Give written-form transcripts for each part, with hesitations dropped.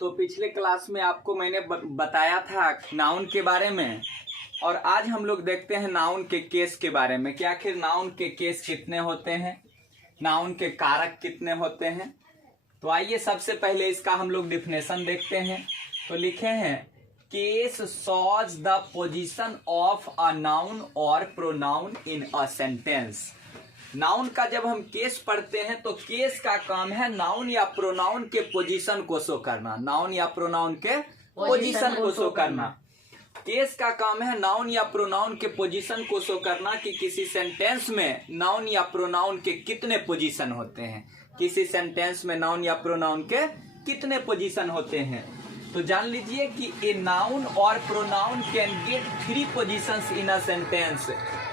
तो पिछले क्लास में आपको मैंने बताया था नाउन के बारे में, और आज हम लोग देखते हैं नाउन के केस के बारे में कि आखिर नाउन के केस कितने होते हैं, नाउन के कारक कितने होते हैं। तो आइए सबसे पहले इसका हम लोग डिफिनेशन देखते हैं। तो लिखे हैं case shows the position of a noun और pronoun in a sentence. Noun का जब हम केस पढ़ते हैं तो केस का काम है नाउन या प्रोनाउन के पोजीशन को शो करना, नाउन या प्रोनाउन के पोजीशन को शो करना। केस का काम है नाउन या प्रोनाउन के पोजीशन को शो करना कि किसी सेंटेंस में नाउन या प्रोनाउन के कितने पोजीशन होते हैं, किसी सेंटेंस में नाउन या प्रोनाउन के कितने पोजीशन होते हैं। तो जान लीजिए कि ए नाउन और pronoun can get 3 positions in a sentence.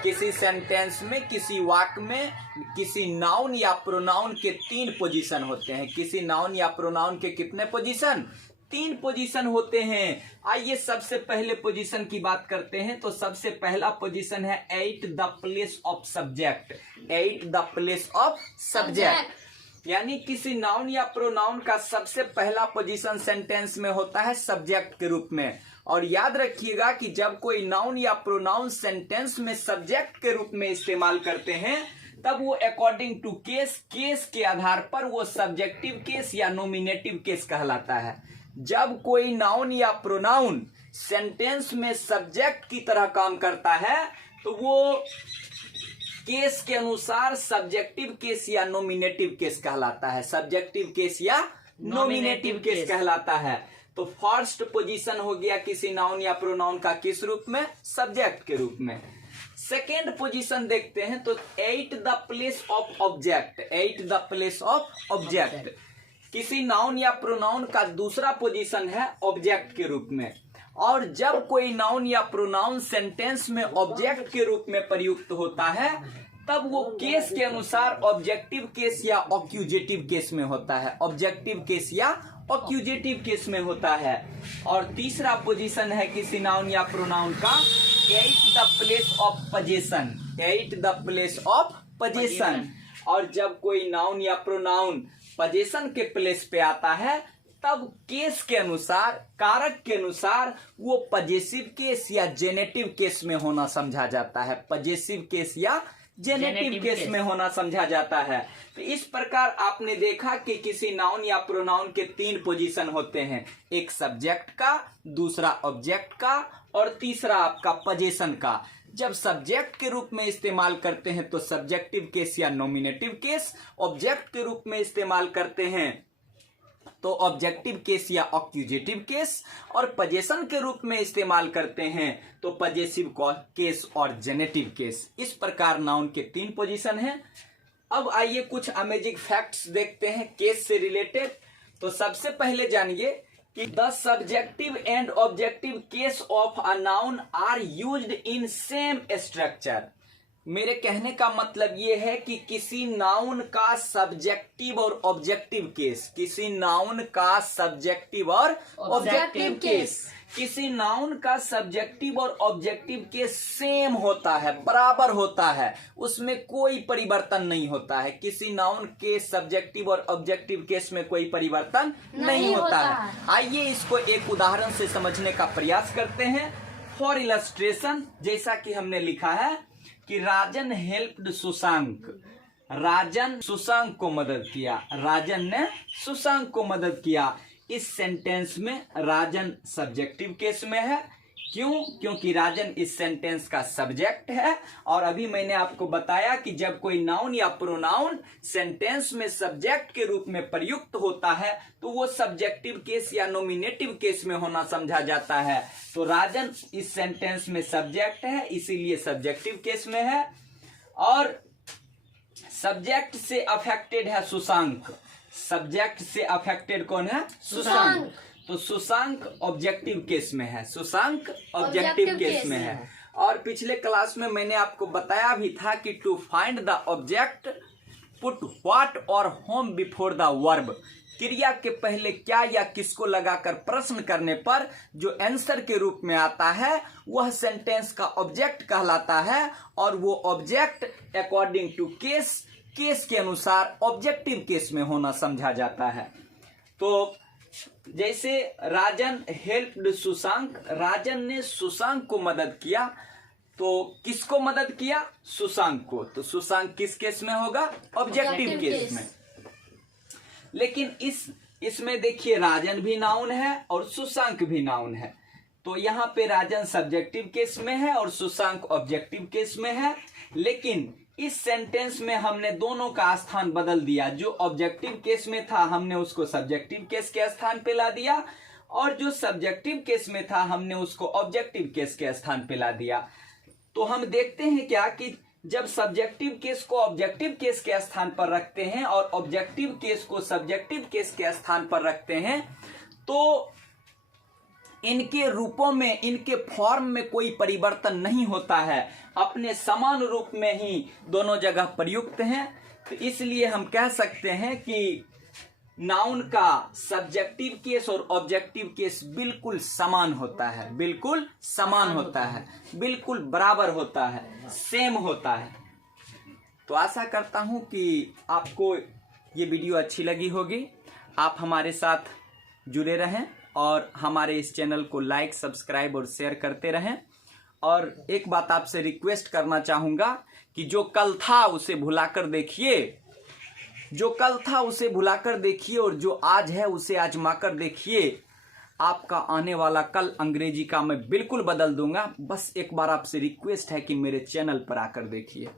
किसी सेंटेंस में, किसी वाक्य में किसी नाउन या प्रोनाउन के 3 पोजीशन होते हैं। किसी नाउन या प्रोनाउन के कितने पोजीशन? 3 पोजीशन होते हैं। आइए सबसे पहले पोजीशन की बात करते हैं। तो सबसे पहला पोजीशन है at the place of subject. At the place of subject यानी किसी नाउन या प्रोनाउन का सबसे पहला पोजीशन सेंटेंस में होता है सब्जेक्ट के रूप में। और याद रखिएगा कि जब कोई नाउन या प्रोनाउन सेंटेंस में सब्जेक्ट के रूप में इस्तेमाल करते हैं तब वो अकॉर्डिंग टू केस, केस के आधार पर वो सब्जेक्टिव केस या नॉमिनेटिव केस कहलाता है। जब कोई नाउन या प्रोनाउन सेंटेंस में सब्जेक्ट की तरह काम करता है तो वो केस के अनुसार सब्जेक्टिव केस या नॉमिनेटिव केस कहलाता है। सब्जेक्टिव केस या नॉमिनेटिव केस कहलाता है। तो फर्स्ट पोजीशन हो गया किसी नाउन या प्रोनाउन का किस रूप में? सब्जेक्ट के रूप में। सेकेंड पोजीशन देखते हैं तो at the place of object. At the place of object किसी नाउन या प्रोनाउन का दूसरा पोजीशन है ऑब्जेक्ट के रूप में। और जब कोई नाउन या प्रोनाउन सेंटेंस में ऑब्जेक्ट के रूप में प्रयुक्त होता है तब वो केस के अनुसार ऑब्जेक्टिव केस या ऑक्यूजेटिव केस में होता है। ऑब्जेक्टिव केस या ऑक्यूजेटिव केस में होता है। और तीसरा पोजीशन है किसी नाउन या प्रोनाउन का at the place of position. At the place of position और जब कोई नाउन या प्रोनाउन पोजीशन के प्लेस पे आता है तब केस के अनुसार, कारक के अनुसार वो पजेसिव केस या जेनेटिव केस में होना समझा जाता है। पजेसिव केस या जेनेटिव केस में होना समझा जाता है। तो इस प्रकार आपने देखा कि किसी नाउन या प्रोनाउन के 3 पोजीशन होते हैं, एक सब्जेक्ट का, दूसरा ऑब्जेक्ट का और तीसरा आपका पोजीशन का। जब सब्जेक्ट के रूप में इस्तेमाल करते हैं तो सब्जेक्टिव केस या नॉमिनेटिव केस, ऑब्जेक्ट के रूप में इस्तेमाल करते हैं तो ऑब्जेक्टिव केस या ऑक्यूजेटिव केस, और पोजीशन के रूप में इस्तेमाल करते हैं तो पजेसिव केस और जेनेटिव केस। इस प्रकार नाउन के 3 पोजीशन हैं। अब आइए कुछ अमेजिंग फैक्ट्स देखते हैं केस से रिलेटेड। तो सबसे पहले जानिए कि the subjective and objective case of a noun are used in same structure. मेरे कहने का मतलब ये है कि किसी नाउन का सब्जेक्टिव और ऑब्जेक्टिव केस, किसी नाउन का सब्जेक्टिव और ऑब्जेक्टिव केस, किसी नाउन का सब्जेक्टिव और ऑब्जेक्टिव केस सेम होता है, बराबर होता है, उसमें कोई परिवर्तन नहीं होता है। किसी नाउन के सब्जेक्टिव और ऑब्जेक्टिव केस में कोई परिवर्तन नहीं होता है। आइए इसको एक उदाहरण से समझने का प्रयास करते हैं। फॉर इलस्ट्रेशन, जैसा कि हमने लिखा है कि राजन हेल्प्ड सुशांक। राजन सुशांक को मदद किया। राजन ने सुशांक को मदद किया। इस सेंटेंस में राजन सब्जेक्टिव केस में है। क्यों? क्योंकि राजन इस सेंटेंस का सब्जेक्ट है। और अभी मैंने आपको बताया कि जब कोई नाउन या प्रोनाउन सेंटेंस में सब्जेक्ट के रूप में प्रयुक्त होता है तो वो सब्जेक्टिव केस या नॉमिनेटिव केस में होना समझा जाता है। तो राजन इस सेंटेंस में सब्जेक्ट है, इसीलिए सब्जेक्टिव केस में है। और सब्जेक्ट से अफेक्टेड है सुशांक। सब्जेक्ट से अफेक्टेड कौन है? सुशांक। तो सुशांक ऑब्जेक्टिव केस में है। सुशांक ऑब्जेक्टिव केस में है। और पिछले क्लास में मैंने आपको बताया भी था कि to find the object put what or whom before the verb. क्रिया के पहले क्या या किसको लगाकर प्रश्न करने पर जो आंसर के रूप में आता है वह सेंटेंस का ऑब्जेक्ट कहलाता है। और वो object according to case, case के अनुसार ऑब्जेक्टिव केस में होना समझा जाता है। तो जैसे राजन हेल्प्ड सुशांक, राजन ने सुशांक को मदद किया। तो किसको मदद किया? सुशांक को। तो सुशांक किस केस में होगा? ऑब्जेक्टिव केस में। लेकिन इसमें देखिए राजन भी नाउन है और सुशांक भी नाउन है। तो यहाँ पे राजन सब्जेक्टिव केस में है और सुशांक ऑब्जेक्टिव केस में है। लेकिन इस सेंटेंस में हमने दोनों का स्थान बदल दिया। जो ऑब्जेक्टिव केस में था हमने उसको सब्जेक्टिव केस के स्थान पे ला दिया, और जो सब्जेक्टिव केस में था हमने उसको ऑब्जेक्टिव केस के स्थान पे ला दिया। तो हम देखते हैं क्या कि जब सब्जेक्टिव केस को ऑब्जेक्टिव केस के स्थान पर रखते हैं और ऑब्जेक्टिव केस को सब्जेक्टिव केस के स्थान पर रखते हैं, तो इनके रूपों में, इनके फॉर्म में कोई परिवर्तन नहीं होता है, अपने समान रूप में ही दोनों जगह प्रयुक्त हैं। तो इसलिए हम कह सकते हैं कि नाउन का सब्जेक्टिव केस और ऑब्जेक्टिव केस बिल्कुल समान होता है, बिल्कुल समान होता है, बिल्कुल बराबर होता है, सेम होता है। तो आशा करता हूं कि आपको ये वीडियो अच्छी लगी होगी। आप हमारे साथ जुड़े रहें और हमारे इस चैनल को लाइक, सब्सक्राइब और शेयर करते रहें। और एक बात आपसे रिक्वेस्ट करना चाहूंगा कि जो कल था उसे भुलाकर देखिए, जो कल था उसे भुलाकर देखिए, और जो आज है उसे आजमाकर देखिए। आपका आने वाला कल अंग्रेजी का मैं बिल्कुल बदल दूंगा। बस एक बार आपसे रिक्वेस्ट है कि मेरे चैनल पर आकर देखिए।